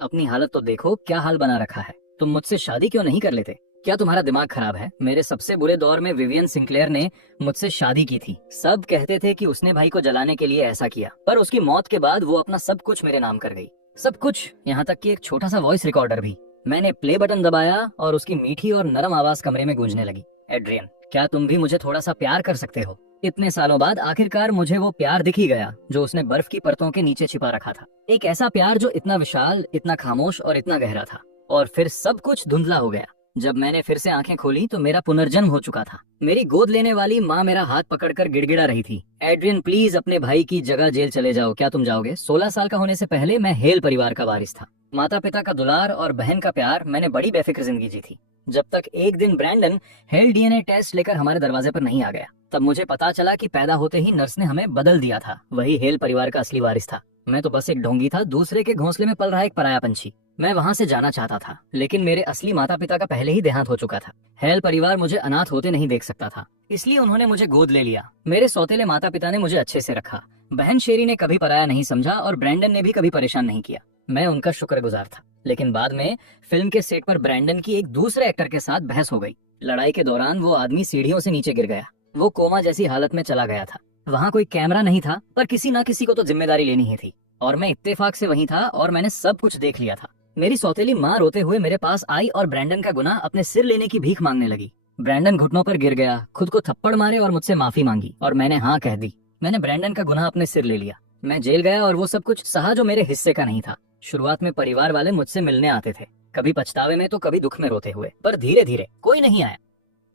अपनी हालत तो देखो, क्या हाल बना रखा है। तुम मुझसे शादी क्यों नहीं कर लेते? क्या तुम्हारा दिमाग खराब है? मेरे सबसे बुरे दौर में विवियन सिंक्लेयर ने मुझसे शादी की थी। सब कहते थे कि उसने भाई को जलाने के लिए ऐसा किया, पर उसकी मौत के बाद वो अपना सब कुछ मेरे नाम कर गई। सब कुछ, यहाँ तक कि एक छोटा सा वॉइस रिकॉर्डर भी। मैंने प्ले बटन दबाया और उसकी मीठी और नरम आवाज कमरे में गूंजने लगी। एड्रियन, क्या तुम भी मुझे थोड़ा सा प्यार कर सकते हो? इतने सालों बाद आखिरकार मुझे वो प्यार दिख ही गया जो उसने बर्फ की परतों के नीचे छिपा रखा था। एक ऐसा प्यार जो इतना विशाल, इतना खामोश और इतना गहरा था। और फिर सब कुछ धुंधला हो गया। जब मैंने फिर से आंखें खोली तो मेरा पुनर्जन्म हो चुका था। मेरी गोद लेने वाली माँ मेरा हाथ पकड़कर गिड़गिड़ा रही थी। एड्रियन, प्लीज अपने भाई की जगह जेल चले जाओ। क्या तुम जाओगे? 16 साल का होने से पहले मैं हेल परिवार का वारिस था। माता पिता का दुलार और बहन का प्यार, मैंने बड़ी बेफिक्र जिंदगी जी थी। जब तक एक दिन ब्रैंडन हेल डीएनए टेस्ट लेकर हमारे दरवाजे पर नहीं आ गया, तब मुझे पता चला कि पैदा होते ही नर्स ने हमें बदल दिया था। वही हेल परिवार का असली वारिस था। मैं तो बस एक ढोंगी था, दूसरे के घोंसले में पल रहा एक पराया पंछी। मैं वहाँ से जाना चाहता था, लेकिन मेरे असली माता पिता का पहले ही देहांत हो चुका था। हेल परिवार मुझे अनाथ होते नहीं देख सकता था, इसलिए उन्होंने मुझे गोद ले लिया। मेरे सौतेले माता पिता ने मुझे अच्छे से रखा। बहन शेरी ने कभी पराया नहीं समझा और ब्रैंडन ने भी कभी परेशान नहीं किया। मैं उनका शुक्रगुजार था। लेकिन बाद में फिल्म के सेट पर ब्रैंडन की एक दूसरे एक्टर के साथ बहस हो गई। लड़ाई के दौरान वो आदमी सीढ़ियों से नीचे गिर गया। वो कोमा जैसी हालत में चला गया था। वहाँ कोई कैमरा नहीं था, पर किसी ना किसी को तो जिम्मेदारी लेनी ही थी। और मैं इत्तेफाक से वहीं था और मैंने सब कुछ देख लिया था। मेरी सौतेली माँ रोते हुए मेरे पास आई और ब्रैंडन का गुनाह अपने सिर लेने की भीख मांगने लगी। ब्रैंडन घुटनों पर गिर गया, खुद को थप्पड़ मारे और मुझसे माफी मांगी, और मैंने हाँ कह दी। मैंने ब्रैंडन का गुनाह अपने सिर ले लिया। मैं जेल गया और वो सब कुछ सहा जो मेरे हिस्से का नहीं था। शुरुआत में परिवार वाले मुझसे मिलने आते थे, कभी पछतावे में तो कभी दुख में रोते हुए, पर धीरे धीरे कोई नहीं आया।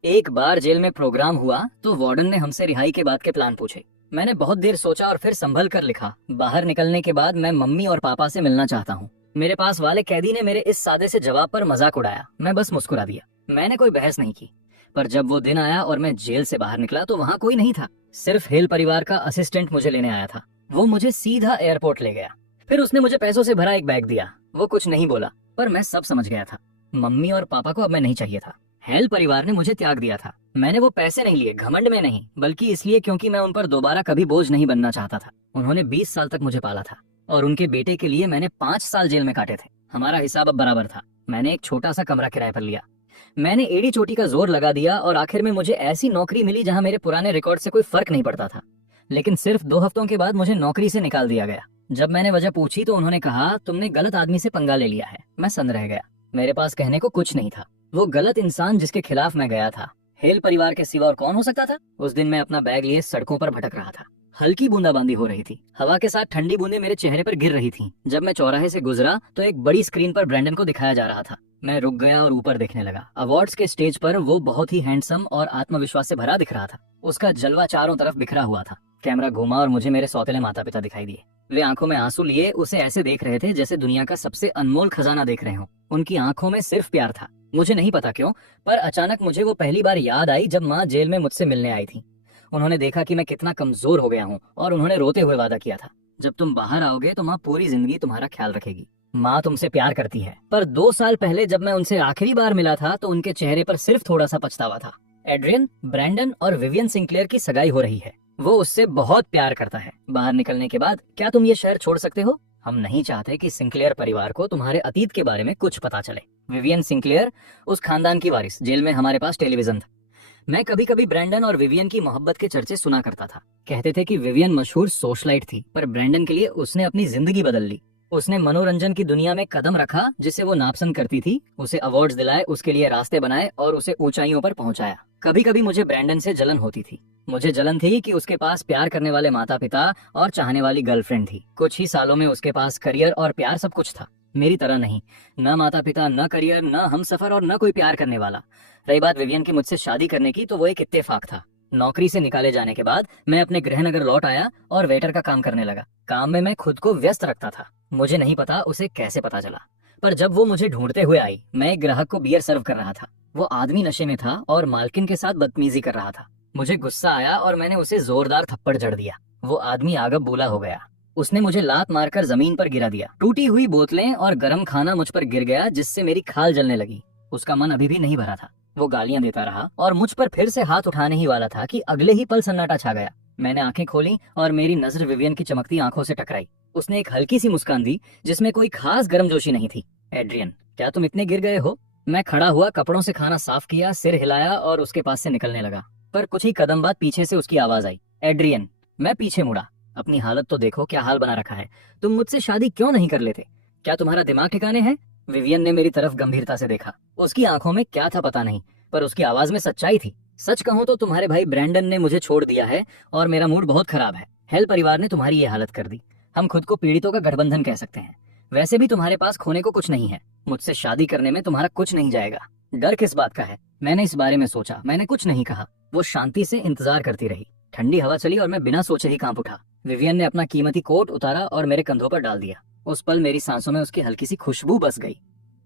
एक बार जेल में प्रोग्राम हुआ तो वार्डन ने हमसे रिहाई के बाद के प्लान पूछे। मैंने बहुत देर सोचा और फिर संभल कर लिखा, बाहर निकलने के बाद मैं मम्मी और पापा से मिलना चाहता हूँ। मेरे पास वाले कैदी ने मेरे इस सादे से जवाब पर मजाक उड़ाया। मैं बस मुस्कुरा दिया। मैंने कोई बहस नहीं की। पर जब वो दिन आया और मैं जेल से बाहर निकला तो वहाँ कोई नहीं था। सिर्फ हेल परिवार का असिस्टेंट मुझे लेने आया था। वो मुझे सीधा एयरपोर्ट ले गया। फिर उसने मुझे पैसों से भरा एक बैग दिया। वो कुछ नहीं बोला, पर मैं सब समझ गया था। मम्मी और पापा को अब मैं नहीं चाहिए था। हेल परिवार ने मुझे त्याग दिया था। मैंने वो पैसे नहीं लिए, घमंड में नहीं, बल्कि इसलिए क्योंकि मैं उन पर दोबारा कभी बोझ नहीं बनना चाहता था। उन्होंने 20 साल तक मुझे पाला था और उनके बेटे के लिए मैंने 5 साल जेल में काटे थे। हमारा हिसाब अब बराबर था। मैंने एक छोटा सा कमरा किराए पर लिया। मैंने एड़ी चोटी का जोर लगा दिया और आखिर में मुझे ऐसी नौकरी मिली जहां मेरे पुराने रिकॉर्ड से कोई फर्क नहीं पड़ता था। लेकिन सिर्फ 2 हफ्तों के बाद मुझे नौकरी से निकाल दिया गया। जब मैंने वजह पूछी तो उन्होंने कहा, तुमने गलत आदमी से पंगा ले लिया है। मैं सन्न रह गया। मेरे पास कहने को कुछ नहीं था। वो गलत इंसान जिसके खिलाफ मैं गया था, हेल परिवार के सिवा और कौन हो सकता था? उस दिन मैं अपना बैग लिए सड़कों पर भटक रहा था। हल्की बूंदाबांदी हो रही थी। हवा के साथ ठंडी बूंदें मेरे चेहरे पर गिर रही थीं। जब मैं चौराहे से गुजरा तो एक बड़ी स्क्रीन पर ब्रैंडन को दिखाया जा रहा था। मैं रुक गया और ऊपर देखने लगा। अवार्ड्स के स्टेज पर वो बहुत ही हैंडसम और आत्मविश्वास से भरा दिख रहा था। उसका जलवा चारों तरफ बिखरा हुआ था। कैमरा घूमा और मुझे मेरे सौतेले माता पिता दिखाई दिए। वे आंखों में आंसू लिए उसे ऐसे देख रहे थे जैसे दुनिया का सबसे अनमोल खजाना देख रहे हो। उनकी आंखों में सिर्फ प्यार था। मुझे नहीं पता क्यों, पर अचानक मुझे वो पहली बार याद आई जब माँ जेल में मुझसे मिलने आई थी। उन्होंने देखा कि मैं कितना कमजोर हो गया हूँ और उन्होंने रोते हुए वादा किया था, जब तुम बाहर आओगे तो माँ पूरी जिंदगी तुम्हारा ख्याल रखेगी। माँ तुमसे प्यार करती है। पर 2 साल पहले जब मैं उनसे आखिरी बार मिला था तो उनके चेहरे पर सिर्फ थोड़ा सा पछतावा था। एड्रियन, ब्रैंडन और विवियन सिंक्लेयर की सगाई हो रही है। वो उससे बहुत प्यार करता है। बाहर निकलने के बाद क्या तुम ये शहर छोड़ सकते हो? हम नहीं चाहते कि सिंक्लेयर परिवार को तुम्हारे अतीत के बारे में कुछ पता चले। विवियन सिंक्लेयर, उस खानदान की वारिस। जेल में हमारे पास टेलीविजन था। मैं कभी कभी ब्रैंडन और विवियन की मोहब्बत के चर्चे सुना करता था। कहते थे कि विवियन मशहूर सोशलाइट थी, पर ब्रैंडन के लिए उसने अपनी जिंदगी बदल ली। उसने मनोरंजन की दुनिया में कदम रखा जिसे वो नापसंद करती थी, उसे अवार्ड्स दिलाए, उसके लिए रास्ते बनाए और उसे ऊंचाइयों पर पहुंचाया। कभी कभी मुझे ब्रैंडन से जलन होती थी। मुझे जलन थी कि उसके पास प्यार करने वाले माता पिता और चाहने वाली गर्लफ्रेंड थी। कुछ ही सालों में उसके पास करियर और प्यार सब कुछ था। मेरी तरह नहीं, न माता पिता, न करियर, न हमसफर और न कोई प्यार करने वाला। रही बात विवियन की मुझसे शादी करने की, तो वो एक इत्तेफाक था। नौकरी से निकाले जाने के बाद मैं अपने गृहनगर लौट आया और वेटर का काम करने लगा। काम में मैं खुद को व्यस्त रखता था। मुझे नहीं पता उसे कैसे पता चला, पर जब वो मुझे ढूंढते हुए आई, मैं एक ग्राहक को बियर सर्व कर रहा था। वो आदमी नशे में था और मालकिन के साथ बदतमीजी कर रहा था। मुझे गुस्सा आया और मैंने उसे जोरदार थप्पड़ जड़ दिया। वो आदमी आगब बूला हो गया। उसने मुझे लात मारकर जमीन पर गिरा दिया। टूटी हुई बोतलें और गर्म खाना मुझ पर गिर गया, जिससे मेरी खाल जलने लगी। उसका मन अभी भी नहीं भरा था। वो गालियां देता रहा और मुझ पर फिर से हाथ उठाने ही वाला था कि अगले ही पल सन्नाटा छा गया। मैंने आंखें खोली और मेरी नजर विवियन की चमकती आंखों से टकराई। उसने एक हल्की सी मुस्कान दी जिसमें कोई खास गर्मजोशी नहीं थी। एड्रियन, क्या तुम इतने गिर गए हो? मैं खड़ा हुआ, कपड़ों से खाना साफ किया, सिर हिलाया और उसके पास से निकलने लगा। पर कुछ ही कदम बाद पीछे से उसकी आवाज आई, एड्रियन। मैं पीछे मुड़ा। अपनी हालत तो देखो, क्या हाल बना रखा है। तुम मुझसे शादी क्यों नहीं कर लेते? क्या तुम्हारा दिमाग ठिकाने है? विवियन ने मेरी तरफ गंभीरता से देखा। उसकी आंखों में क्या था पता नहीं, पर उसकी आवाज में सच्चाई थी। सच कहूं तो तुम्हारे भाई ब्रैंडन ने मुझे छोड़ दिया है और मेरा मूड बहुत खराब है। हेल परिवार ने तुम्हारी ये हालत कर दी। हम खुद को पीड़ितों का गठबंधन कह सकते हैं। वैसे भी तुम्हारे पास खोने को कुछ नहीं है। मुझसे शादी करने में तुम्हारा कुछ नहीं जाएगा। डर किस बात का है? मैंने इस बारे में सोचा। मैंने कुछ नहीं कहा। वो शांति से इंतजार करती रही। ठंडी हवा चली और मैं बिना सोचे ही कांप उठा। विवियन ने अपना कीमती कोट उतारा और मेरे कंधों पर डाल दिया। उस पल मेरी सांसों में उसकी हल्की सी खुशबू बस गई।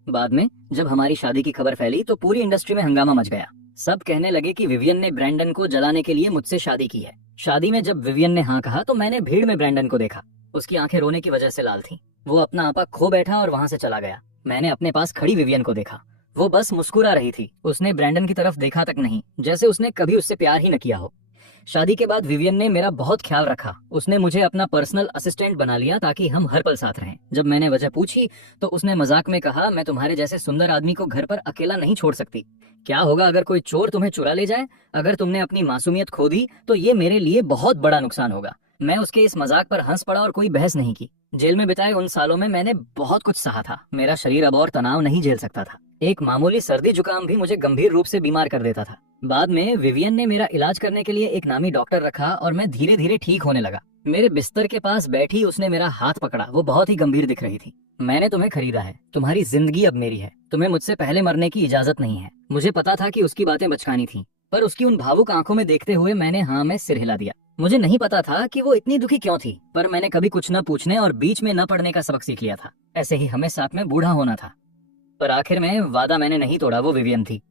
बाद में जब हमारी शादी की खबर फैली तो पूरी इंडस्ट्री में हंगामा मच गया। सब कहने लगे कि विवियन ने ब्रैंडन को जलाने के लिए मुझसे शादी की है। शादी में जब विवियन ने हाँ कहा तो मैंने भीड़ में ब्रैंडन को देखा। उसकी आंखें रोने की वजह से लाल थीं। वो अपना आपा खो बैठा और वहां से चला गया। मैंने अपने पास खड़ी विवियन को देखा। वो बस मुस्कुरा रही थी। उसने ब्रैंडन की तरफ देखा तक नहीं, जैसे उसने कभी उससे प्यार ही न किया हो। शादी के बाद विवियन ने मेरा बहुत ख्याल रखा। उसने मुझे अपना पर्सनल असिस्टेंट बना लिया ताकि हम हर पल साथ रहें। जब मैंने वजह पूछी तो उसने मजाक में कहा, मैं तुम्हारे जैसे सुंदर आदमी को घर पर अकेला नहीं छोड़ सकती। क्या होगा अगर कोई चोर तुम्हें चुरा ले जाए? अगर तुमने अपनी मासूमियत खो दी तो ये मेरे लिए बहुत बड़ा नुकसान होगा। मैं उसके इस मजाक पर हंस पड़ा और कोई बहस नहीं की। जेल में बिताए उन सालों में मैंने बहुत कुछ सहा था। मेरा शरीर अब और तनाव नहीं झेल सकता था। एक मामूली सर्दी जुकाम भी मुझे गंभीर रूप से बीमार कर देता था। बाद में विवियन ने मेरा इलाज करने के लिए एक नामी डॉक्टर रखा और मैं धीरे धीरे ठीक होने लगा। मेरे बिस्तर के पास बैठी उसने मेरा हाथ पकड़ा। वो बहुत ही गंभीर दिख रही थी। मैंने तुम्हें खरीदा है। तुम्हारी जिंदगी अब मेरी है। तुम्हें मुझसे पहले मरने की इजाजत नहीं है। मुझे पता था कि उसकी बातें बचकानी थी, पर उसकी उन भावुक आंखों में देखते हुए मैंने हाँ में सिर हिला दिया। मुझे नहीं पता था कि वो इतनी दुखी क्यों थी, पर मैंने कभी कुछ न पूछने और बीच में न पढ़ने का सबक सीख लिया था। ऐसे ही हमें साथ में बूढ़ा होना था। पर आखिर में वादा मैंने नहीं तोड़ा। वो विवियन थी।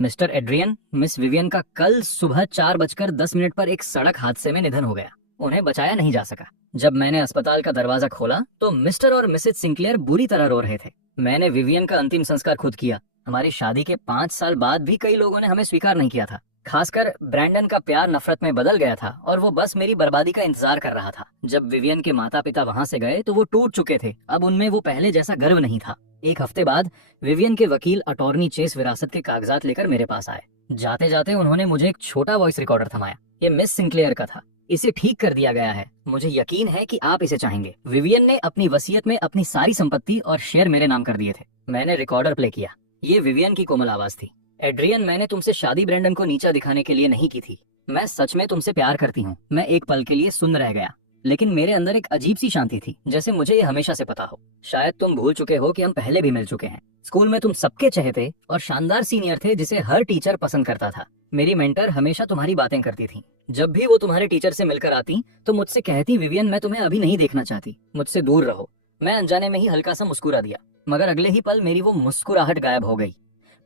मिस्टर एड्रियन, मिस विवियन का कल सुबह 4:10 पर एक सड़क हादसे में निधन हो गया। उन्हें बचाया नहीं जा सका। जब मैंने अस्पताल का दरवाजा खोला तो मिस्टर और मिसेज सिंक्लेयर बुरी तरह रो रहे थे। मैंने विवियन का अंतिम संस्कार खुद किया। हमारी शादी के 5 साल बाद भी कई लोगों ने हमें स्वीकार नहीं किया था। खासकर ब्रैंडन का प्यार नफरत में बदल गया था और वो बस मेरी बर्बादी का इंतजार कर रहा था। जब विवियन के माता पिता वहां से गए तो वो टूट चुके थे। अब उनमें वो पहले जैसा गर्व नहीं था। एक हफ्ते बाद विवियन के वकील अटॉर्नी चेस विरासत के कागजात लेकर मेरे पास आए। जाते जाते उन्होंने मुझे एक छोटा वॉइस रिकॉर्डर थमाया। ये मिस सिंक्लेयर का था। इसे ठीक कर दिया गया है। मुझे यकीन है कि आप इसे चाहेंगे। विवियन ने अपनी वसीयत में अपनी सारी संपत्ति और शेयर मेरे नाम कर दिए थे। मैंने रिकॉर्डर प्ले किया। ये विवियन की कोमल आवाज थी। एड्रियन, मैंने तुमसे शादी ब्रैंडन को नीचा दिखाने के लिए नहीं की थी। मैं सच में तुमसे प्यार करती हूँ। मैं एक पल के लिए सुन्न रह गया, लेकिन मेरे अंदर एक अजीब सी शांति थी, जैसे मुझे ये हमेशा से पता हो। शायद तुम भूल चुके हो कि हम पहले भी मिल चुके हैं। स्कूल में तुम सबके चहेते और शानदार सीनियर थे जिसे हर टीचर पसंद करता था। मेरी मेंटर हमेशा तुम्हारी बातें करती थी। जब भी वो तुम्हारे टीचर से मिलकर आती तो मुझसे कहती, विवियन, मैं तुम्हें अभी नहीं देखना चाहती, मुझसे दूर रहो। मैं अनजाने में ही हल्का सा मुस्कुरा दिया, मगर अगले ही पल मेरी वो मुस्कुराहट गायब हो गई।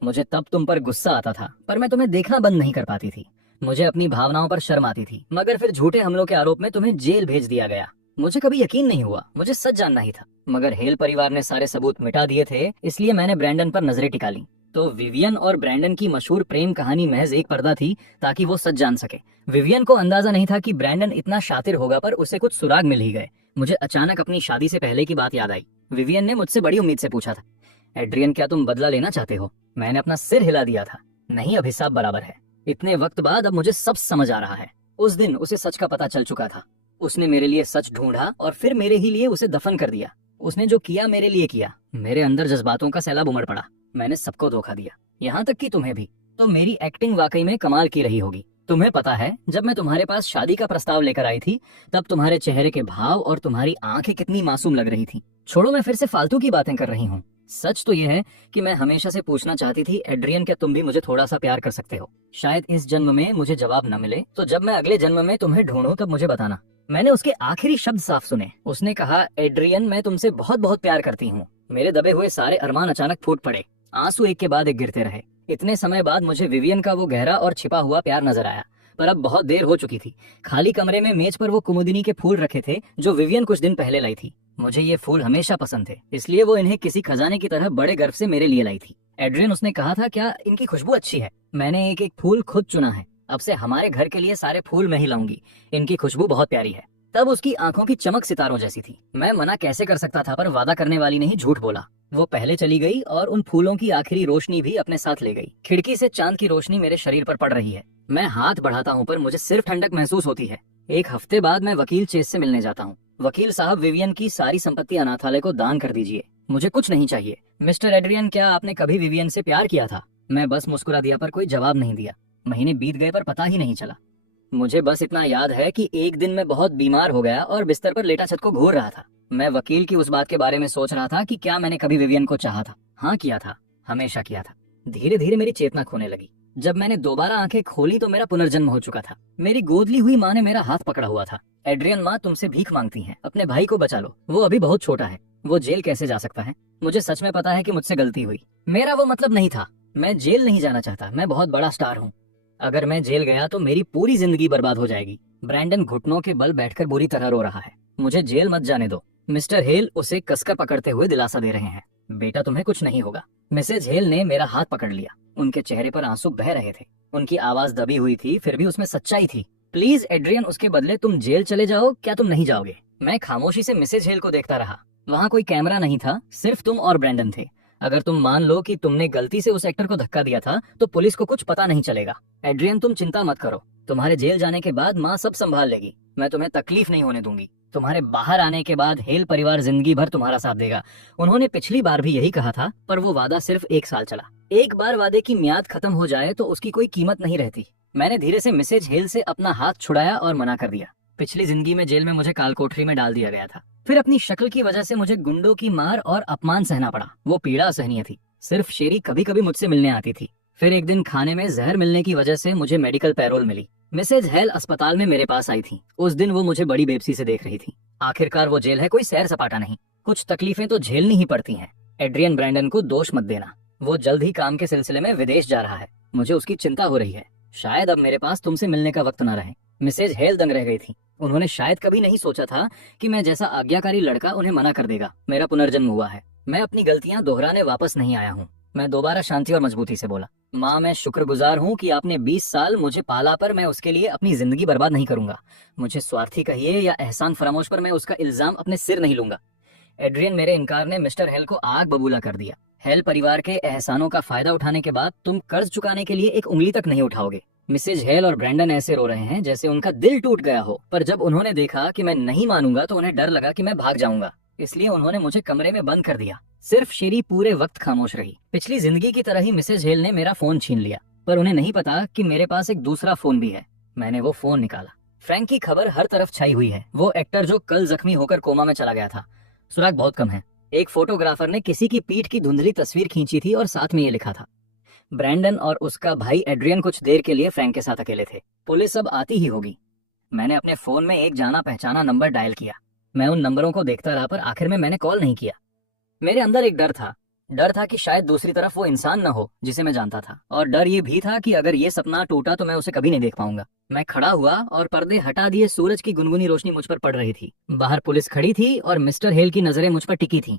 मुझे तब तुम पर गुस्सा आता था, पर मैं तुम्हें देखना बंद नहीं कर पाती थी। मुझे अपनी भावनाओं पर शर्म आती थी, मगर फिर झूठे हमलों के आरोप में तुम्हें जेल भेज दिया गया। मुझे कभी यकीन नहीं हुआ। मुझे सच जानना ही था, मगर हेल परिवार ने सारे सबूत मिटा दिए थे, इसलिए मैंने ब्रैंडन पर नजरें टिका ली। तो विवियन और ब्रैंडन की मशहूर प्रेम कहानी महज एक पर्दा थी ताकि वो सच जान सके। विवियन को अंदाजा नहीं था कि ब्रैंडन इतना शातिर होगा, पर उसे कुछ सुराग मिल ही गए। मुझे अचानक अपनी शादी से पहले की बात याद आई। विवियन ने मुझसे बड़ी उम्मीद से पूछा था, एड्रियन, क्या तुम बदला लेना चाहते हो? मैंने अपना सिर हिला दिया था। नहीं, अब हिसाब बराबर है। इतने वक्त बाद अब मुझे सब समझ आ रहा है। उस दिन उसे सच का पता चल चुका था। उसने मेरे लिए सच ढूंढा और फिर मेरे ही लिए उसे दफन कर दिया। उसने जो किया मेरे लिए किया। मेरे अंदर जज्बातों का सैलाब उमड़ पड़ा। मैंने सबको धोखा दिया, यहाँ तक कि तुम्हें भी। तो मेरी एक्टिंग वाकई में कमाल की रही होगी। तुम्हें पता है, जब मैं तुम्हारे पास शादी का प्रस्ताव लेकर आई थी तब तुम्हारे चेहरे के भाव और तुम्हारी आंखें कितनी मासूम लग रही थी। छोड़ो, मैं फिर से फालतू की बातें कर रही हूँ। सच तो यह है कि मैं हमेशा से पूछना चाहती थी, एड्रियन, क्या तुम भी मुझे थोड़ा सा प्यार कर सकते हो? शायद इस जन्म में मुझे जवाब न मिले तो जब मैं अगले जन्म में तुम्हें ढूंढूं तब मुझे बताना। मैंने उसके आखिरी शब्द साफ सुने। उसने कहा, एड्रियन, मैं तुमसे बहुत बहुत प्यार करती हूँ। मेरे दबे हुए सारे अरमान अचानक फूट पड़े। आंसू एक के बाद एक गिरते रहे। इतने समय बाद मुझे विवियन का वो गहरा और छिपा हुआ प्यार नजर आया, पर अब बहुत देर हो चुकी थी। खाली कमरे में मेज पर वो कुमुदिनी के फूल रखे थे जो विवियन कुछ दिन पहले लाई थी। मुझे ये फूल हमेशा पसंद थे, इसलिए वो इन्हें किसी खजाने की तरह बड़े गर्व से मेरे लिए लाई थी। एड्रियन, उसने कहा था, क्या इनकी खुशबू अच्छी है? मैंने एक एक फूल खुद चुना है। अब से हमारे घर के लिए सारे फूल मैं ही लाऊंगी, इनकी खुशबू बहुत प्यारी है। तब उसकी आंखों की चमक सितारों जैसी थी। मैं मना कैसे कर सकता था, पर वादा करने वाली ने ही झूठ बोला। वो पहले चली गई और उन फूलों की आखिरी रोशनी भी अपने साथ ले गई। खिड़की से चांद की रोशनी मेरे शरीर पर पड़ रही है। मैं हाथ बढ़ाता हूँ पर मुझे सिर्फ ठंडक महसूस होती है। एक हफ्ते बाद मैं वकील चेस से मिलने जाता हूँ। वकील साहब, विवियन की सारी संपत्ति अनाथालय को दान कर दीजिए, मुझे कुछ नहीं चाहिए। मिस्टर एड्रियन, क्या आपने कभी विवियन से प्यार किया था? मैं बस मुस्कुरा दिया पर कोई जवाब नहीं दिया। महीने बीत गए पर पता ही नहीं चला। मुझे बस इतना याद है कि एक दिन मैं बहुत बीमार हो गया और बिस्तर पर लेटा छत को घूर रहा था। मैं वकील की उस बात के बारे में सोच रहा था कि क्या मैंने कभी विवियन को चाहा था। हाँ, किया था, हमेशा किया था। धीरे धीरे मेरी चेतना खोने लगी। जब मैंने दोबारा आंखें खोली तो मेरा पुनर्जन्म हो चुका था। मेरी गोद ली हुई माँ ने मेरा हाथ पकड़ा हुआ था। एड्रियन, माँ तुमसे भीख मांगती हैं, अपने भाई को बचा लो, वो अभी बहुत छोटा है, वो जेल कैसे जा सकता है। मुझे सच में पता है कि मुझसे गलती हुई, मेरा वो मतलब नहीं था। मैं जेल नहीं जाना चाहता, मैं बहुत बड़ा स्टार हूँ। अगर मैं जेल गया तो मेरी पूरी जिंदगी बर्बाद हो जाएगी। ब्रैंडन घुटनों के बल बैठकर बुरी तरह रो रहा है। मुझे जेल मत जाने दो। मिस्टर हेल उसे कसकर पकड़ते हुए दिलासा दे रहे हैं। बेटा, तुम्हें कुछ नहीं होगा। मिसेज हेल ने मेरा हाथ पकड़ लिया। उनके चेहरे पर आंसू बह रहे थे। उनकी आवाज दबी हुई थी, फिर भी उसमें सच्चाई थी। प्लीज एड्रियन, उसके बदले तुम जेल चले जाओ, क्या तुम नहीं जाओगे? मैं खामोशी से मिसेज हेल को देखता रहा। वहाँ कोई कैमरा नहीं था, सिर्फ तुम और ब्रैंडन थे। अगर तुम मान लो कि तुमने गलती से उस एक्टर को धक्का दिया था तो पुलिस को कुछ पता नहीं चलेगा। एड्रियन, तुम चिंता मत करो, तुम्हारे जेल जाने के बाद माँ सब संभाल लेगी। मैं तुम्हें तकलीफ नहीं होने दूंगी। तुम्हारे बाहर आने के बाद हेल परिवार जिंदगी भर तुम्हारा साथ देगा। उन्होंने पिछली बार भी यही कहा था, पर वो वादा सिर्फ 1 साल चला। एक बार वादे की म्याद खत्म हो जाए तो उसकी कोई कीमत नहीं रहती। मैंने धीरे से मिसेज हेल से अपना हाथ छुड़ाया और मना कर दिया। पिछली जिंदगी में जेल में मुझे काल कोठरी में डाल दिया गया था। फिर अपनी शक्ल की वजह से मुझे गुंडों की मार और अपमान सहना पड़ा। वो पीड़ा असहनीय थी। सिर्फ शेरी कभी कभी मुझसे मिलने आती थी। फिर एक दिन खाने में जहर मिलने की वजह से मुझे मेडिकल पैरोल मिली। मिसेज हेल अस्पताल में मेरे पास आई थी। उस दिन वो मुझे बड़ी बेबसी से देख रही थी। आखिरकार वो जेल है, कोई सैर सपाटा नहीं। कुछ तकलीफें तो झेलनी ही पड़ती हैं। एड्रियन, ब्रैंडन को दोष मत देना, वो जल्द ही काम के सिलसिले में विदेश जा रहा है। मुझे उसकी चिंता हो रही है। शायद अब मेरे पास तुमसे मिलने का वक्त न रहे। मिसेज हेल दंग रह गई थी। उन्होंने शायद कभी नहीं सोचा था कि मैं जैसा आज्ञाकारी लड़का उन्हें मना कर देगा। मेरा पुनर्जन्म हुआ है। मैं अपनी गलतियां दोहराने वापस नहीं आया हूँ। मैं दोबारा शांति और मजबूती से बोला, माँ, मैं शुक्रगुजार हूँ कि आपने 20 साल मुझे पाला, पर मैं उसके लिए अपनी जिंदगी बर्बाद नहीं करूंगा। मुझे स्वार्थी कहिए या एहसान फरामोश, पर मैं उसका इल्जाम अपने सिर नहीं लूंगा। एड्रियन, मेरे इनकार ने मिस्टर हेल को आग बबूला कर दिया। हेल परिवार के एहसानों का फायदा उठाने के बाद तुम कर्ज चुकाने के लिए एक उंगली तक नहीं उठाओगे। मिसेज हेल और ब्रैंडन ऐसे रो रहे हैं जैसे उनका दिल टूट गया हो, पर जब उन्होंने देखा कि मैं नहीं मानूंगा तो उन्हें डर लगा कि मैं भाग जाऊंगा। इसलिए उन्होंने मुझे कमरे में बंद कर दिया। सिर्फ शेरी पूरे वक्त खामोश रही। पिछली जिंदगी की तरह ही मिसेज हेल ने मेरा फोन छीन लिया, पर उन्हें नहीं पता कि मेरे पास एक दूसरा फोन भी है। मैंने वो फोन निकाला। फ्रैंक की खबर हर तरफ छाई हुई है। वो एक्टर जो कल जख्मी होकर कोमा में चला गया था। सुराग बहुत कम है। एक फोटोग्राफर ने किसी की पीठ की धुंधली तस्वीर खींची थी और साथ में ये लिखा था, ब्रैंडन और उसका भाई एड्रियन कुछ देर के लिए फ्रैंक के साथ अकेले थे। पुलिस अब आती ही होगी। मैंने अपने फोन में एक जाना पहचाना नंबर डायल किया। मैं उन नंबरों को देखता रहा, पर आखिर में मैंने कॉल नहीं किया। मेरे अंदर एक डर था कि शायद दूसरी तरफ वो इंसान न हो जिसे मैं जानता था, और डर ये भी था कि अगर ये सपना टूटा तो मैं उसे कभी नहीं देख पाऊंगा। मैं खड़ा हुआ और पर्दे हटा दिए। सूरज की गुनगुनी रोशनी मुझ पर पड़ रही थी। बाहर पुलिस खड़ी थी और मिस्टर हेल की नजरें मुझ पर टिकी थी।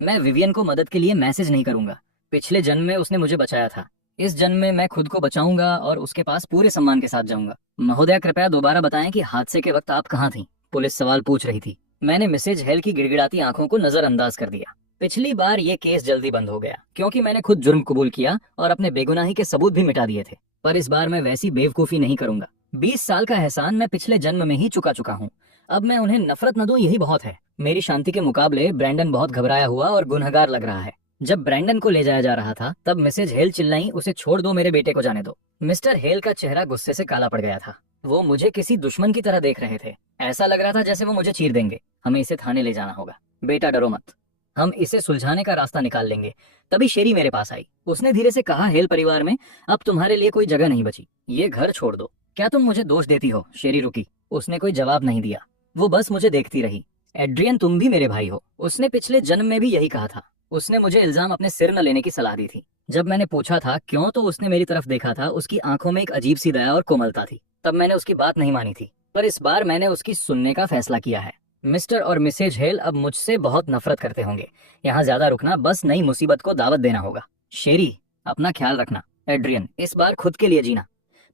मैं विवियन को मदद के लिए मैसेज नहीं करूंगा। पिछले जन्म में उसने मुझे बचाया था। इस जन्म में मैं खुद को बचाऊंगा और उसके पास पूरे सम्मान के साथ जाऊंगा। महोदया, कृपया दोबारा बताएं कि हादसे के वक्त आप कहाँ थी? पुलिस सवाल पूछ रही थी। मैंने मिसेज हेल की गिड़गिड़ाती आंखों को नजरअंदाज कर दिया। पिछली बार ये केस जल्दी बंद हो गया क्योंकि मैंने खुद जुर्म कबूल किया और अपने बेगुनाही के सबूत भी मिटा दिए थे, पर इस बार मैं वैसी बेवकूफी नहीं करूंगा। 20 साल का एहसान मैं पिछले जन्म में ही चुका हूँ। अब मैं उन्हें नफरत न दूं, यही बहुत है। मेरी शांति के मुकाबले ब्रैंडन बहुत घबराया हुआ और गुनहगार लग रहा है। जब ब्रैंडन को ले जाया जा रहा था तब मिसेज हेल चिल्लाई, उसे छोड़ दो, मेरे बेटे को जाने दो। मिस्टर हेल का चेहरा गुस्से से काला पड़ गया था। वो मुझे किसी दुश्मन की तरह देख रहे थे। ऐसा लग रहा था जैसे वो मुझे चीर देंगे। हमें इसे थाने ले जाना होगा। बेटा, डरो मत, हम इसे सुलझाने का रास्ता निकाल लेंगे। तभी शेरी मेरे पास आई। उसने धीरे से कहा, हेल परिवार में अब तुम्हारे लिए कोई जगह नहीं बची। ये घर छोड़ दो। क्या तुम मुझे दोष देती हो? शेरी रुकी। उसने कोई जवाब नहीं दिया। वो बस मुझे देखती रही। एड्रियन, तुम भी मेरे भाई हो। उसने पिछले जन्म में भी यही कहा था। उसने मुझे इल्जाम अपने सिर न लेने की सलाह दी थी। जब मैंने पूछा था क्यों, तो उसने मेरी तरफ देखा था। उसकी आंखों में एक अजीब सी दया और कोमलता थी। तब मैंने उसकी बात नहीं मानी थी, पर इस बार मैंने उसकी सुनने का फैसला किया है। मिस्टर और मिसेज हेल अब मुझसे बहुत नफरत करते होंगे। यहाँ ज्यादा रुकना बस नई मुसीबत को दावत देना होगा। शेरी, अपना ख्याल रखना। एड्रियन, इस बार खुद के लिए जीना।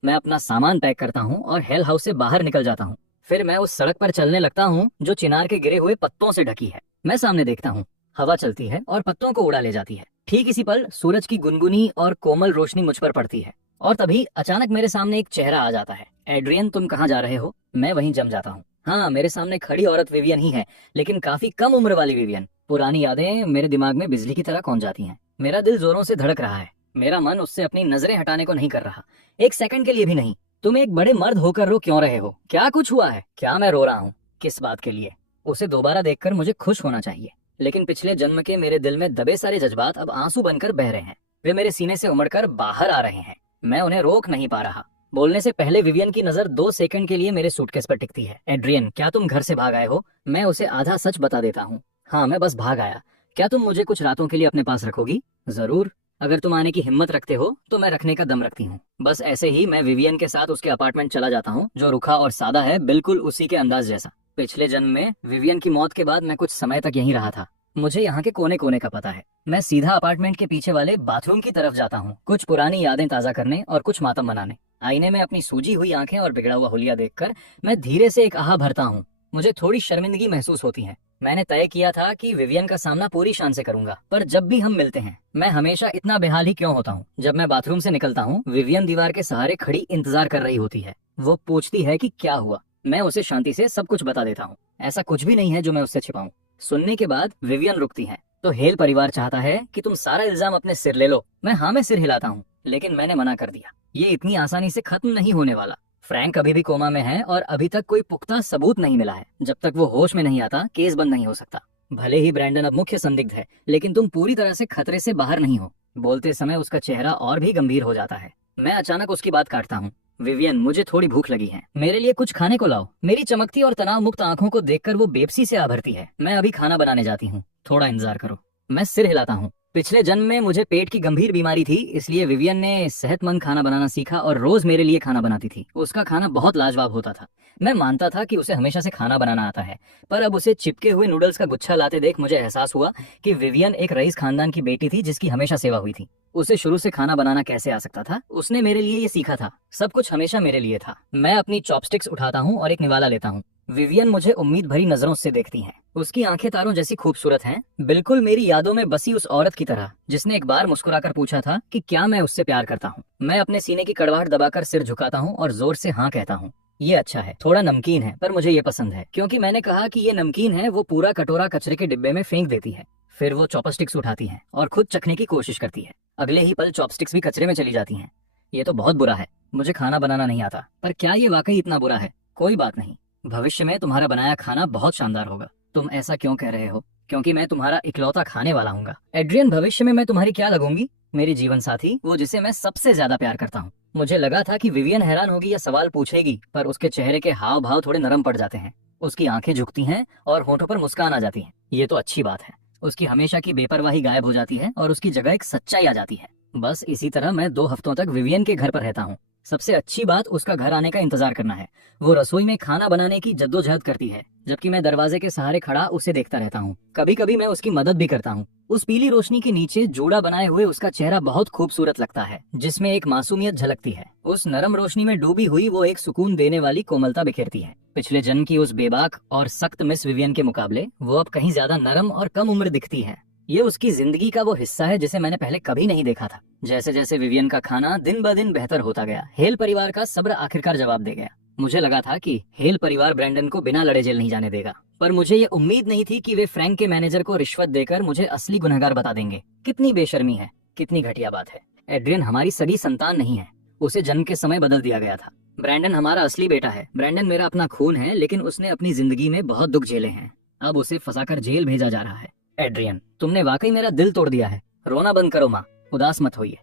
मैं अपना सामान पैक करता हूँ और हेल हाउस से बाहर निकल जाता हूँ। फिर मैं उस सड़क पर चलने लगता हूँ जो चिनार के गिरे हुए पत्तों से ढकी है। मैं सामने देखता हूँ, हवा चलती है और पत्तों को उड़ा ले जाती है। ठीक इसी पल सूरज की गुनगुनी और कोमल रोशनी मुझ पर पड़ती है और तभी अचानक मेरे सामने एक चेहरा आ जाता है। एड्रियन, तुम कहाँ जा रहे हो? मैं वहीं जम जाता हूँ। हाँ, मेरे सामने खड़ी औरत विवियन ही है, लेकिन काफी कम उम्र वाली विवियन। पुरानी यादें मेरे दिमाग में बिजली की तरह कौंध जाती हैं। मेरा दिल जोरों से धड़क रहा है। मेरा मन उससे अपनी नजरें हटाने को नहीं कर रहा, एक सेकंड के लिए भी नहीं। तुम एक बड़े मर्द होकर रो क्यों रहे हो? क्या कुछ हुआ है? क्या मैं रो रहा हूँ? किस बात के लिए? उसे दोबारा देखकर मुझे खुश होना चाहिए, लेकिन पिछले जन्म के मेरे दिल में दबे सारे जज्बात अब आंसू बनकर बह रहे हैं। वे मेरे सीने से उमड़कर बाहर आ रहे हैं। मैं उन्हें रोक नहीं पा रहा। बोलने से पहले विवियन की नजर 2 सेकंड के लिए मेरे सूटकेस पर टिकती है। एड्रियन, क्या तुम घर से भाग आए हो? मैं उसे आधा सच बता देता हूँ। हाँ, मैं बस भाग आया। क्या तुम मुझे कुछ रातों के लिए अपने पास रखोगी? जरूर। अगर तुम आने की हिम्मत रखते हो तो मैं रखने का दम रखती हूँ। बस ऐसे ही मैं विवियन के साथ उसके अपार्टमेंट चला जाता हूँ, जो रुखा और सादा है, बिल्कुल उसी के अंदाज जैसा। पिछले जन्म में विवियन की मौत के बाद मैं कुछ समय तक यहीं रहा था। मुझे यहाँ के कोने कोने का पता है। मैं सीधा अपार्टमेंट के पीछे वाले बाथरूम की तरफ जाता हूँ, कुछ पुरानी यादें ताजा करने और कुछ मातम मनाने। आईने में अपनी सूजी हुई आंखें और बिगड़ा हुआ हुलिया देखकर मैं धीरे से एक आह भरता हूँ। मुझे थोड़ी शर्मिंदगी महसूस होती है। मैंने तय किया था कि विवियन का सामना पूरी शान से करूंगा, पर जब भी हम मिलते हैं मैं हमेशा इतना बेहाल ही क्यों होता हूँ? जब मैं बाथरूम से निकलता हूँ, विवियन दीवार के सहारे खड़ी इंतजार कर रही होती है। वो पूछती है कि क्या हुआ। मैं उसे शांति से सब कुछ बता देता हूँ। ऐसा कुछ भी नहीं है जो मैं उससे छिपाऊं। सुनने के बाद विवियन रुकती है। तो हेल परिवार चाहता है कि तुम सारा इल्जाम अपने सिर ले लो। मैं सिर हिलाता हूँ, लेकिन मैंने मना कर दिया। ये इतनी आसानी से खत्म नहीं होने वाला। फ्रैंक अभी भी कोमा में है और अभी तक कोई पुख्ता सबूत नहीं मिला है। जब तक वो होश में नहीं आता, केस बंद नहीं हो सकता। भले ही ब्रैंडन अब मुख्य संदिग्ध है, लेकिन तुम पूरी तरह से खतरे से बाहर नहीं हो। बोलते समय उसका चेहरा और भी गंभीर हो जाता है। मैं अचानक उसकी बात काटता हूँ। विवियन, मुझे थोड़ी भूख लगी है, मेरे लिए कुछ खाने को लाओ। मेरी चमकती और तनाव मुक्त आंखों को देखकर वो बेबसी से आभरती है। मैं अभी खाना बनाने जाती हूँ, थोड़ा इंतजार करो। मैं सिर हिलाता हूँ। पिछले जन्म में मुझे पेट की गंभीर बीमारी थी, इसलिए विवियन ने सेहतमंद खाना बनाना सीखा और रोज मेरे लिए खाना बनाती थी। उसका खाना बहुत लाजवाब होता था। मैं मानता था कि उसे हमेशा से खाना बनाना आता है, पर अब उसे चिपके हुए नूडल्स का गुच्छा लाते देख मुझे एहसास हुआ कि विवियन एक रईस खानदान की बेटी थी जिसकी हमेशा सेवा हुई थी। उसे शुरू से खाना बनाना कैसे आ सकता था? उसने मेरे लिए ये सीखा था। सब कुछ हमेशा मेरे लिए था। मैं अपनी चॉपस्टिक्स उठाता हूँ और एक निवाला लेता हूँ। विवियन मुझे उम्मीद भरी नजरों से देखती है। उसकी आंखें तारों जैसी खूबसूरत हैं, बिल्कुल मेरी यादों में बसी उस औरत की तरह जिसने एक बार मुस्कुराकर पूछा था कि क्या मैं उससे प्यार करता हूँ। मैं अपने सीने की कड़वाहट दबाकर सिर झुकाता हूँ और जोर से हाँ कहता हूँ। ये अच्छा है, थोड़ा नमकीन है, पर मुझे ये पसंद है। क्योंकि मैंने कहा कि ये नमकीन है, वो पूरा कटोरा कचरे के डिब्बे में फेंक देती है। फिर वो चॉपस्टिक्स उठाती है और खुद चखने की कोशिश करती है। अगले ही पल चॉपस्टिक्स भी कचरे में चली जाती हैं। ये तो बहुत बुरा है। मुझे खाना बनाना नहीं आता, पर क्या ये वाकई इतना बुरा है? कोई बात नहीं, भविष्य में तुम्हारा बनाया खाना बहुत शानदार होगा। तुम ऐसा क्यों कह रहे हो? क्योंकि मैं तुम्हारा इकलौता खाने वाला हूँ। एड्रियन, भविष्य में मैं तुम्हारी क्या लगूंगी? मेरी जीवन साथी, वो जिसे मैं सबसे ज्यादा प्यार करता हूँ। मुझे लगा था कि विवियन हैरान होगी या सवाल पूछेगी, पर उसके चेहरे के हाव भाव थोड़े नरम पड़ जाते हैं। उसकी आंखें झुकती हैं और होठों पर मुस्कान आ जाती है। ये तो अच्छी बात है। उसकी हमेशा की बेपरवाही गायब हो जाती है और उसकी जगह एक सच्चाई आ जाती है। बस इसी तरह मैं 2 हफ्तों तक विवियन के घर पर रहता हूँ। सबसे अच्छी बात उसका घर आने का इंतजार करना है। वो रसोई में खाना बनाने की जद्दोजहद करती है, जबकि मैं दरवाजे के सहारे खड़ा उसे देखता रहता हूँ। कभी कभी मैं उसकी मदद भी करता हूँ। उस पीली रोशनी के नीचे जोड़ा बनाए हुए उसका चेहरा बहुत खूबसूरत लगता है, जिसमें एक मासूमियत झलकती है। उस नरम रोशनी में डूबी हुई वो एक सुकून देने वाली कोमलता बिखेरती है। पिछले जन्म की उस बेबाक और सख्त मिस विवियन के मुकाबले वो अब कहीं ज्यादा नरम और कम उम्र दिखती है। ये उसकी जिंदगी का वो हिस्सा है जिसे मैंने पहले कभी नहीं देखा था। जैसे जैसे विवियन का खाना दिन ब दिन बेहतर होता गया, हेल परिवार का सब्र आखिरकार जवाब दे गया। मुझे लगा था कि हेल परिवार ब्रैंडन को बिना लड़े जेल नहीं जाने देगा, पर मुझे ये उम्मीद नहीं थी कि वे फ्रैंक के मैनेजर को रिश्वत देकर मुझे असली गुनहगार बता देंगे। कितनी बेशर्मी है, कितनी घटिया बात है। एड्रियन हमारी सगी संतान नहीं है, उसे जन्म के समय बदल दिया गया था। ब्रैंडन हमारा असली बेटा है। ब्रैंडन मेरा अपना खून है, लेकिन उसने अपनी जिंदगी में बहुत दुख झेले हैं। अब उसे फंसाकर जेल भेजा जा रहा है। एड्रियन, तुमने वाकई मेरा दिल तोड़ दिया है। रोना बंद करो माँ, उदास मत होइए।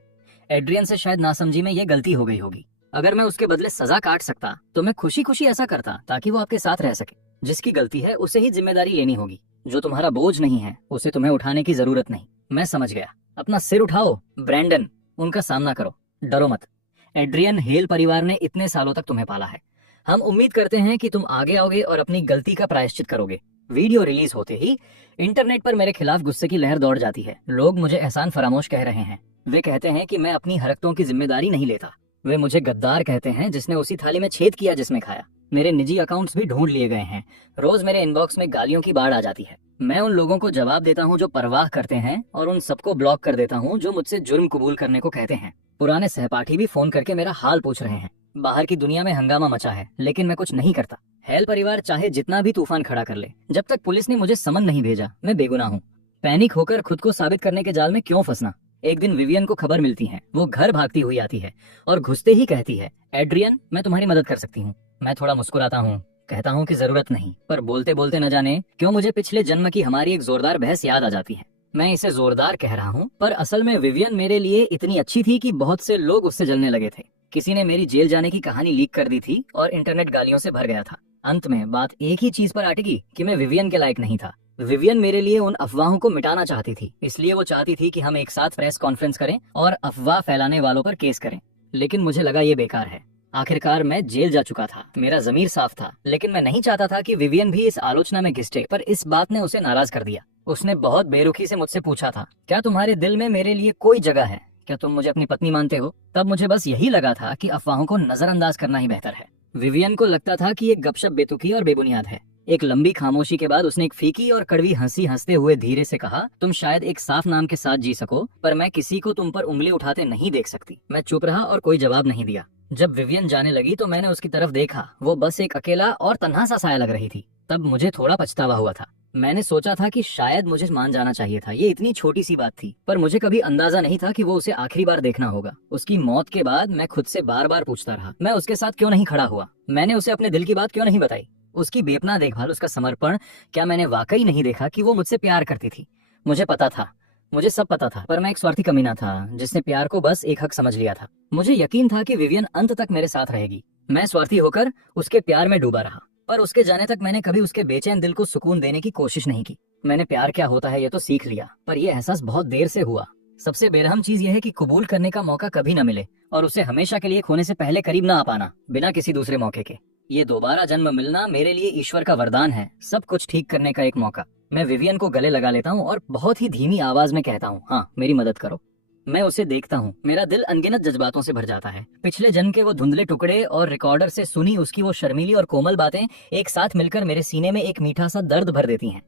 एड्रियन से शायद नासमझी में ये गलती हो गई होगी। अगर मैं उसके बदले सजा काट सकता तो मैं खुशी खुशी ऐसा करता, ताकि वो आपके साथ रह सके। जिसकी गलती है उसे ही जिम्मेदारी लेनी होगी। जो तुम्हारा बोझ नहीं है उसे तुम्हें उठाने की जरूरत नहीं। मैं समझ गया। अपना सिर उठाओ ब्रैंडन, उनका सामना करो, डरो मत। एड्रियन, हेल परिवार ने इतने सालों तक तुम्हें पाला है। हम उम्मीद करते हैं कि तुम आगे आओगे और अपनी गलती का प्रायश्चित करोगे। वीडियो रिलीज होते ही इंटरनेट पर मेरे खिलाफ गुस्से की लहर दौड़ जाती है। लोग मुझे एहसान फरामोश कह रहे हैं। वे कहते हैं कि मैं अपनी हरकतों की जिम्मेदारी नहीं लेता। वे मुझे गद्दार कहते हैं जिसने उसी थाली में छेद किया जिसमें खाया। मेरे निजी अकाउंट्स भी ढूंढ लिए गए हैं। रोज मेरे इनबॉक्स में गालियों की बाढ़ आ जाती है। मैं उन लोगों को जवाब देता हूँ जो परवाह करते हैं और उन सबको ब्लॉक कर देता हूँ जो मुझसे जुर्म कबूल करने को कहते हैं। पुराने सहपाठी भी फोन करके मेरा हाल पूछ रहे हैं। बाहर की दुनिया में हंगामा मचा है, लेकिन मैं कुछ नहीं करता। हेल परिवार चाहे जितना भी तूफान खड़ा कर ले, जब तक पुलिस ने मुझे समन नहीं भेजा मैं बेगुनाह हूँ। पैनिक होकर खुद को साबित करने के जाल में क्यों फंसना। एक दिन विवियन को खबर मिलती है। वो घर भागती हुई आती है और घुसते ही कहती है, एड्रियन मैं तुम्हारी मदद कर सकती हूँ। मैं थोड़ा मुस्कुराता हूँ, कहता हूँ कि जरूरत नहीं, पर बोलते बोलते न जाने क्यों मुझे पिछले जन्म की हमारी एक जोरदार बहस याद आ जाती है। मैं इसे जोरदार कह रहा हूँ, पर असल में विवियन मेरे लिए इतनी अच्छी थी कि बहुत से लोग उससे जलने लगे थे। किसी ने मेरी जेल जाने की कहानी लीक कर दी थी और इंटरनेट गालियों से भर गया था। अंत में बात एक ही चीज पर अटकी कि मैं विवियन के लायक नहीं था। विवियन मेरे लिए उन अफवाहों को मिटाना चाहती थी, इसलिए वो चाहती थी कि हम एक साथ प्रेस कॉन्फ्रेंस करें और अफवाह फैलाने वालों पर केस करें। लेकिन मुझे लगा ये बेकार है। आखिरकार मैं जेल जा चुका था, मेरा ज़मीर साफ था, लेकिन मैं नहीं चाहता था कि विवियन भी इस आलोचना में घिसे। पर इस बात ने उसे नाराज कर दिया। उसने बहुत बेरुखी से मुझसे पूछा था, क्या तुम्हारे दिल में मेरे लिए कोई जगह है? क्या तुम मुझे अपनी पत्नी मानते हो? तब मुझे बस यही लगा था कि अफवाहों को नजरअंदाज करना ही बेहतर है। विवियन को लगता था कि ये गपशप बेतुकी और बेबुनियाद है। एक लंबी खामोशी के बाद उसने एक फीकी और कड़वी हंसी हंसते हुए धीरे से कहा, तुम शायद एक साफ नाम के साथ जी सको, पर मैं किसी को तुम पर उंगली उठाते नहीं देख सकती। मैं चुप रहा और कोई जवाब नहीं दिया। जब विवियन जाने लगी तो मैंने उसकी तरफ देखा। वो बस एक अकेला और तन्हा सा साया लग रही थी। तब मुझे थोड़ा पछतावा हुआ था। मैंने सोचा था कि शायद मुझे मान जाना चाहिए था, ये इतनी छोटी सी बात थी। पर मुझे कभी अंदाजा नहीं था कि वो उसे आखिरी बार देखना होगा। उसकी मौत के बाद मैं खुद से बार बार पूछता रहा, मैं उसके साथ क्यों नहीं खड़ा हुआ? मैंने उसे अपने दिल की बात क्यों नहीं बताई? उसकी बेपनाह देखभाल, उसका समर्पण, क्या मैंने वाकई नहीं देखा कि वो मुझसे प्यार करती थी? मुझे पता था, मुझे सब पता था, पर मैं एक स्वार्थी कमीना था जिसने प्यार को बस एक हक समझ लिया था। मुझे यकीन था कि विवियन अंत तक मेरे साथ रहेगी। मैं स्वार्थी होकर उसके प्यार में डूबा रहा, पर उसके जाने तक मैंने कभी उसके बेचैन दिल को सुकून देने की कोशिश नहीं की। मैंने प्यार क्या होता है ये तो सीख लिया, पर यह एहसास बहुत देर से हुआ। सबसे बेरहम चीज यह है कि कबूल करने का मौका कभी न मिले और उसे हमेशा के लिए खोने से पहले करीब न आ पाना, बिना किसी दूसरे मौके के। ये दोबारा जन्म मिलना मेरे लिए ईश्वर का वरदान है, सब कुछ ठीक करने का एक मौका। मैं विवियन को गले लगा लेता हूँ और बहुत ही धीमी आवाज में कहता हूँ, हाँ मेरी मदद करो। मैं उसे देखता हूँ, मेरा दिल अनगिनत जज्बातों से भर जाता है। पिछले जन्म के वो धुंधले टुकड़े और रिकॉर्डर से सुनी उसकी वो शर्मीली और कोमल बातें एक साथ मिलकर मेरे सीने में एक मीठा सा दर्द भर देती हैं।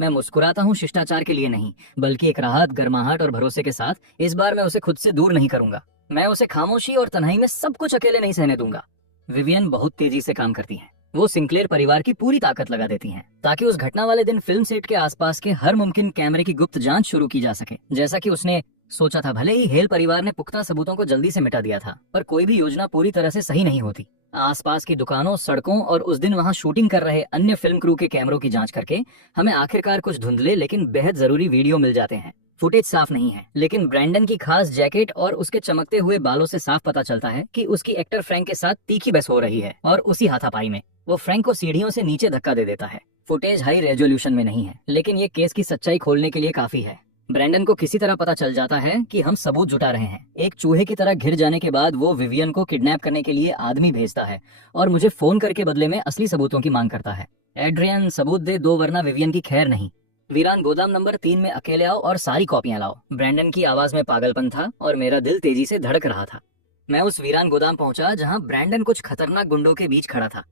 मैं मुस्कुराता हूँ, शिष्टाचार के लिए नहीं, बल्कि एक राहत, गर्माहट और भरोसे के साथ। इस बार मैं उसे खुद से दूर नहीं करूंगा। मैं उसे खामोशी और तन्हाई में सब कुछ अकेले नहीं सहने दूंगा। विवियन बहुत तेजी से काम करती हैं। वो सिंक्लेयर परिवार की पूरी ताकत लगा देती हैं ताकि उस घटना वाले दिन फिल्म सेट के आसपास के हर मुमकिन कैमरे की गुप्त जांच शुरू की जा सके, जैसा कि उसने सोचा था। भले ही हेल परिवार ने पुख्ता सबूतों को जल्दी से मिटा दिया था, पर कोई भी योजना पूरी तरह से सही नहीं होती। आसपास की दुकानों, सड़कों और उस दिन वहां शूटिंग कर रहे अन्य फिल्म क्रू के कैमरों की जांच करके हमें आखिरकार कुछ धुंधले लेकिन बेहद जरूरी वीडियो मिल जाते हैं। फुटेज साफ नहीं है, लेकिन ब्रैंडन की खास जैकेट और उसके चमकते हुए बालों से साफ पता चलता है कि उसकी एक्टर फ्रैंक के साथ तीखी बहस हो रही है। और उसी हाथापाई में वो फ्रैंक को सीढ़ियों से नीचे धक्का दे देता है। फुटेज हाई रेजोल्यूशन में नहीं है, लेकिन ये केस की सच्चाई खोलने के लिए काफी है। ब्रैंडन को किसी तरह पता चल जाता है कि हम सबूत जुटा रहे हैं। एक चूहे की तरह घिर जाने के बाद वो विवियन को किडनैप करने के लिए आदमी भेजता है और मुझे फोन करके बदले में असली सबूतों की मांग करता है। एड्रियन सबूत दे दो, वरना विवियन की खैर नहीं। वीरान गोदाम नंबर 3 में अकेले आओ और सारी कॉपियां लाओ। ब्रैंडन की आवाज में पागलपन था और मेरा दिल तेजी से धड़क रहा था। मैं उस वीरान गोदाम पहुंचा जहां ब्रैंडन कुछ खतरनाक गुंडों के बीच खड़ा था।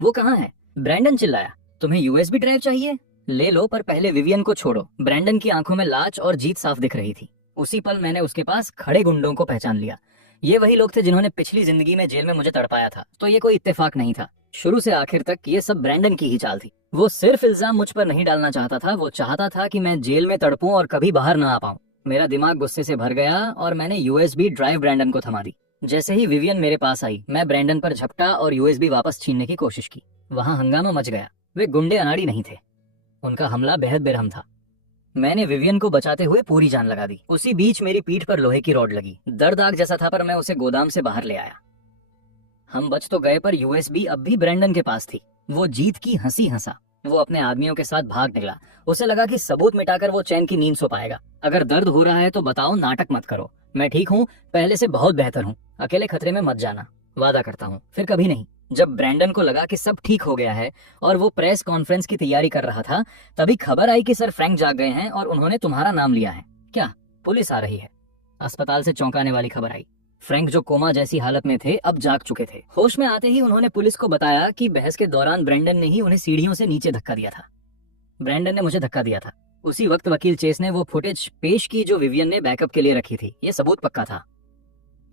वो कहाँ है? ब्रैंडन चिल्लाया। तुम्हें यूएसबी ड्राइव चाहिए? ले लो, पर पहले विवियन को छोड़ो। ब्रैंडन की आंखों में लाच और जीत साफ दिख रही थी। उसी पल मैंने उसके पास खड़े गुंडों को पहचान लिया। ये वही लोग थे जिन्होंने पिछली जिंदगी में जेल में मुझे तड़पाया था। तो ये कोई इत्तेफाक नहीं था। शुरू से आखिर तक ये सब ब्रैंडन की ही चाल थी। वो सिर्फ इल्जाम मुझ पर नहीं डालना चाहता था, वो चाहता था कि मैं जेल में तड़पूं और कभी बाहर न आ पाऊं। मेरा दिमाग गुस्से से भर गया और मैंने यूएसबी ड्राइव ब्रैंडन को थमा दी। जैसे ही विवियन मेरे पास आई, मैं ब्रैंडन पर झपटा और यूएसबी वापस छीनने की कोशिश की। वहां हंगामा मच गया। वे गुंडे अनाड़ी नहीं थे, उनका हमला बेहद बेरहम था। मैंने विवियन को बचाते हुए पूरी जान लगा दी। उसी बीच मेरी पीठ पर लोहे की रॉड लगी। दर्द आग जैसा था, पर मैं उसे गोदाम से बाहर ले आया। हम बच तो गए, पर यूएसबी अब भी ब्रैंडन के पास थी। वो जीत की हंसी हंसा। वो अपने आदमियों के साथ भाग निकला। उसे लगा कि सबूत मिटाकर वो चैन की नींद सो पाएगा। अगर दर्द हो रहा है तो बताओ, नाटक मत करो। मैं ठीक हूँ, पहले से बहुत बेहतर हूँ। अकेले खतरे में मत जाना, वादा करता हूँ। फिर कभी नहीं। जब ब्रैंडन को लगा कि सब ठीक हो गया है और वो प्रेस कॉन्फ्रेंस की तैयारी कर रहा था, तभी खबर आई कि सर फ्रैंक जाग गए हैं और उन्होंने तुम्हारा नाम लिया है। क्या? पुलिस आ रही है। अस्पताल से चौंकाने वाली खबर आई। फ्रैंक जो कोमा जैसी हालत में थे अब जाग चुके थे। होश में आते ही उन्होंने पुलिस को बताया कि बहस के दौरान ब्रेंडन ने ही उन्हें सीढ़ियों से नीचे धक्का दिया था। ब्रेंडन ने मुझे धक्का दिया था। उसी वक्त वकील चेस ने वो फुटेज पेश की जो विवियन ने बैकअप के लिए रखी थी। ये सबूत पक्का था।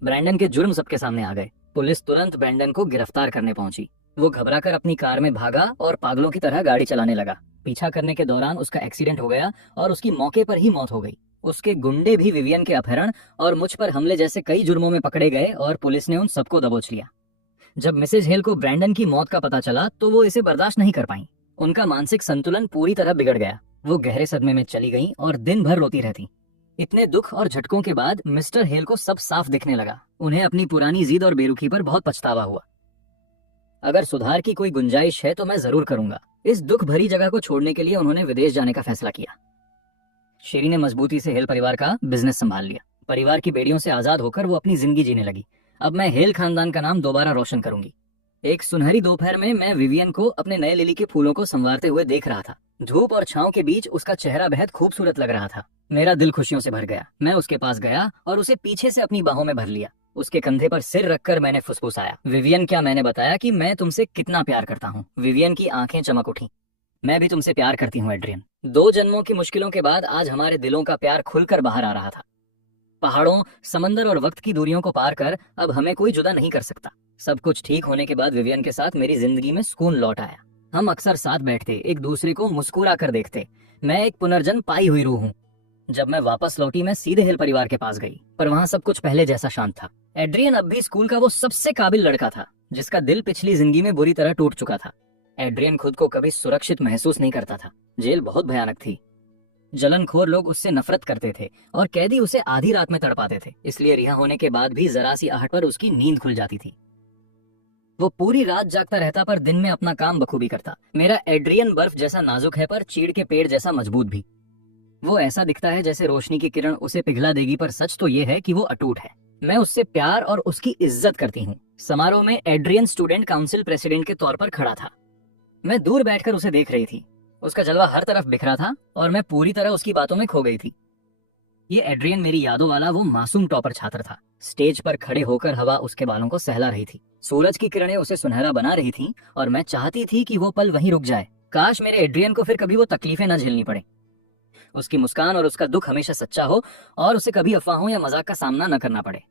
ब्रेंडन के जुर्म सबके सामने आ गए। पुलिस तुरंत ब्रेंडन को गिरफ्तार करने पहुंची। वो घबराकर अपनी कार में भागा और पागलों की तरह गाड़ी चलाने लगा। पीछा करने के दौरान उसका एक्सीडेंट हो गया और उसकी मौके पर ही मौत हो गई। उसके गुंडे भी विवियन के अपहरण और मुझ पर हमले जैसे कई जुर्मों में पकड़े गए और पुलिस ने उन सबको दबोच लिया। जब मिसेज हेल को ब्रेंडन की मौत का पता चला तो वो इसे बर्दाश्त नहीं कर पाई। उनका मानसिक संतुलन पूरी तरह बिगड़ गया। वो गहरे सदमे में चली गईं और दिन भर रोती रहती। इतने दुख और झटकों के बाद मिस्टर हेल को सब साफ दिखने लगा। उन्हें अपनी पुरानी जिद और बेरुखी पर बहुत पछतावा हुआ। अगर सुधार की कोई गुंजाइश है तो मैं जरूर करूंगा। इस दुख भरी जगह को छोड़ने के लिए उन्होंने विदेश जाने का फैसला किया। शेरी ने मजबूती से हेल परिवार का बिजनेस संभाल लिया। परिवार की बेड़ियों से आजाद होकर वो अपनी जिंदगी जीने लगी। अब मैं हेल खानदान का नाम दोबारा रोशन करूंगी। एक सुनहरी दोपहर में मैं विवियन को अपने नए लिली के फूलों को संवारते हुए देख रहा था। धूप और छांव के बीच उसका चेहरा बेहद खूबसूरत लग रहा था। मेरा दिल खुशियों से भर गया। मैं उसके पास गया और उसे पीछे से अपनी बाहों में भर लिया। उसके कंधे पर सिर रखकर मैंने फुसफुसाया, विवियन, क्या मैंने बताया कि मैं तुमसे कितना प्यार करता हूँ? विवियन की आंखें चमक उठी। मैं भी तुमसे प्यार करती हूँ एड्रियन। 2 जन्मों की मुश्किलों के बाद आज हमारे दिलों का प्यार खुलकर बाहर आ रहा था। पहाड़ों, समंदर और वक्त की दूरियों को पार कर अब हमें कोई जुदा नहीं कर सकता। सब कुछ ठीक होने के बाद विवियन के साथ मेरी जिंदगी में सुकून लौट आया। हम अक्सर साथ बैठते, एक दूसरे को मुस्कुरा कर देखते। मैं एक पुनर्जन्म पाई हुई रूह हूँ। जब मैं वापस लौटी मैं सीधे हिल परिवार के पास गई, पर वहाँ सब कुछ पहले जैसा शांत था। एड्रियन अब भी स्कूल का वो सबसे काबिल लड़का था जिसका दिल पिछली जिंदगी में बुरी तरह टूट चुका था। एड्रियन खुद को कभी सुरक्षित महसूस नहीं करता था। जेल बहुत भयानक थी। जलनखोर लोग उससे नफरत करते थे और कैदी उसे आधी रात में तड़पाते थे। इसलिए रिहा होने के बाद भी जरा सी आहट पर उसकी नींद खुल जाती थी। वो पूरी रात जागता रहता पर दिन में अपना काम बखूबी करता। मेरा एड्रियन बर्फ जैसा नाजुक है पर चीड़ के पेड़ जैसा मजबूत भी। वो ऐसा दिखता है जैसे रोशनी की किरण उसे पिघला देगी, पर सच तो ये है कि वो अटूट है। मैं उससे प्यार और उसकी इज्जत करती हूँ। समारोह में एड्रियन स्टूडेंट काउंसिल प्रेसिडेंट के तौर पर खड़ा था। मैं दूर बैठकर उसे देख रही थी। उसका जलवा हर तरफ बिखरा था और मैं पूरी तरह उसकी बातों में खो गई थी। ये एड्रियन मेरी यादों वाला वो मासूम टॉपर छात्र था। स्टेज पर खड़े होकर हवा उसके बालों को सहला रही थी। सूरज की किरणें उसे सुनहरा बना रही थीं और मैं चाहती थी कि वो पल वहीं रुक जाए। काश मेरे एड्रियन को फिर कभी वो तकलीफें न झेलनी पड़े। उसकी मुस्कान और उसका दुख हमेशा सच्चा हो और उसे कभी अफवाहों या मजाक का सामना न करना पड़े।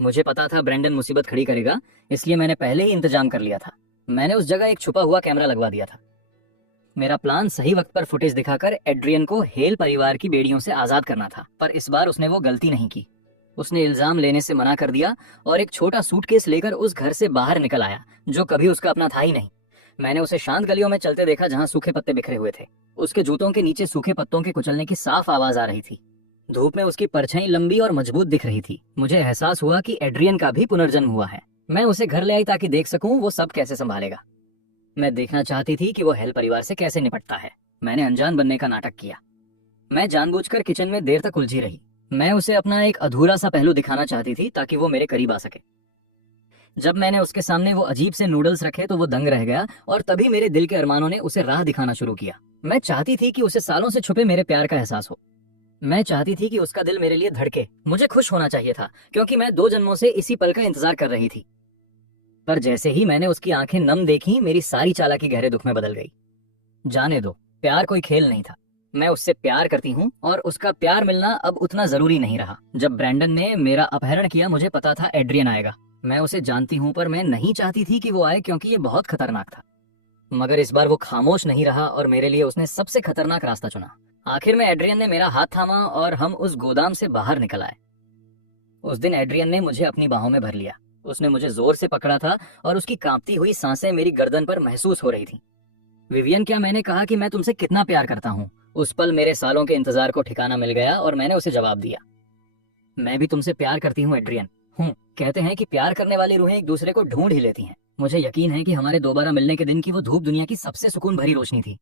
मुझे पता था ब्रेंडन मुसीबत खड़ी करेगा, इसलिए मैंने पहले ही इंतजाम कर लिया था। मैंने उस जगह एक छुपा हुआ कैमरा लगवा दिया था। मेरा प्लान सही वक्त पर फुटेज दिखाकर एड्रियन को हेल परिवार की बेड़ियों से आजाद करना था, पर इस बार उसने वो गलती नहीं की। उसने इल्जाम लेने से मना कर दिया और एक छोटा सूटकेस लेकर उस घर से बाहर निकल आया जो कभी उसका अपना था ही नहीं। मैंने उसे शांत गलियों में चलते देखा जहां सूखे पत्ते बिखरे हुए थे। उसके जूतों के नीचे सूखे पत्तों के कुचलने की साफ आवाज आ रही थी। धूप में उसकी परछाई लंबी और मजबूत दिख रही थी। मुझे एहसास हुआ कि एड्रियन का भी पुनर्जन्म हुआ है। मैं उसे घर ले आई ताकि देख सकूं वो सब कैसे संभालेगा। मैं देखना चाहती थी कि वो हेल परिवार से कैसे निपटता है। मैंने अनजान बनने का नाटक किया। मैं जानबूझकर किचन में देर तक उलझी रही। मैं उसे अपना एक अधूरा सा पहलू दिखाना चाहती थी ताकि वो मेरे करीब आ सके। जब मैंने उसके सामने वो अजीब से नूडल्स रखे तो वो दंग रह गया और तभी मेरे दिल के अरमानों ने उसे राह दिखाना शुरू किया। मैं चाहती थी कि उसे सालों से छुपे मेरे प्यार का एहसास हो। मैं चाहती थी कि उसका दिल मेरे लिए धड़के। मुझे खुश होना चाहिए था क्योंकि मैं 2 जन्मों से इसी पल का इंतजार कर रही थी। पर जैसे ही मैंने उसकी आंखें नम देखी, मेरी सारी चालाकी गहरे दुख में बदल गई। जाने दो, प्यार कोई खेल नहीं था। मैं उससे प्यार करती हूँ और उसका प्यार मिलना अब उतना जरूरी नहीं रहा। जब ब्रेंडन ने मेरा अपहरण किया मुझे पता था एड्रियन आएगा। मैं उसे जानती हूँ पर मैं नहीं चाहती थी कि वो आए क्योंकि ये बहुत खतरनाक था। मगर इस बार वो खामोश नहीं रहा और मेरे लिए उसने सबसे खतरनाक रास्ता चुना। आखिर में एड्रियन ने मेरा हाथ थामा और हम उस गोदाम से बाहर निकल आए। उस दिन एड्रियन ने मुझे अपनी बाहों में भर लिया। उसने मुझे जोर से पकड़ा था और उसकी कांपती हुई सांसें मेरी गर्दन पर महसूस हो रही थी। विवियन, क्या मैंने कहा कि मैं तुमसे कितना प्यार करता हूँ? उस पल मेरे सालों के इंतजार को ठिकाना मिल गया और मैंने उसे जवाब दिया, मैं भी तुमसे प्यार करती हूँ एड्रियन। कहते हैं कि प्यार करने वाली रूहें एक दूसरे को ढूंढ ही लेती हैं। मुझे यकीन है कि हमारे दोबारा मिलने के दिन की वो धूप दुनिया की सबसे सुकून भरी रोशनी थी।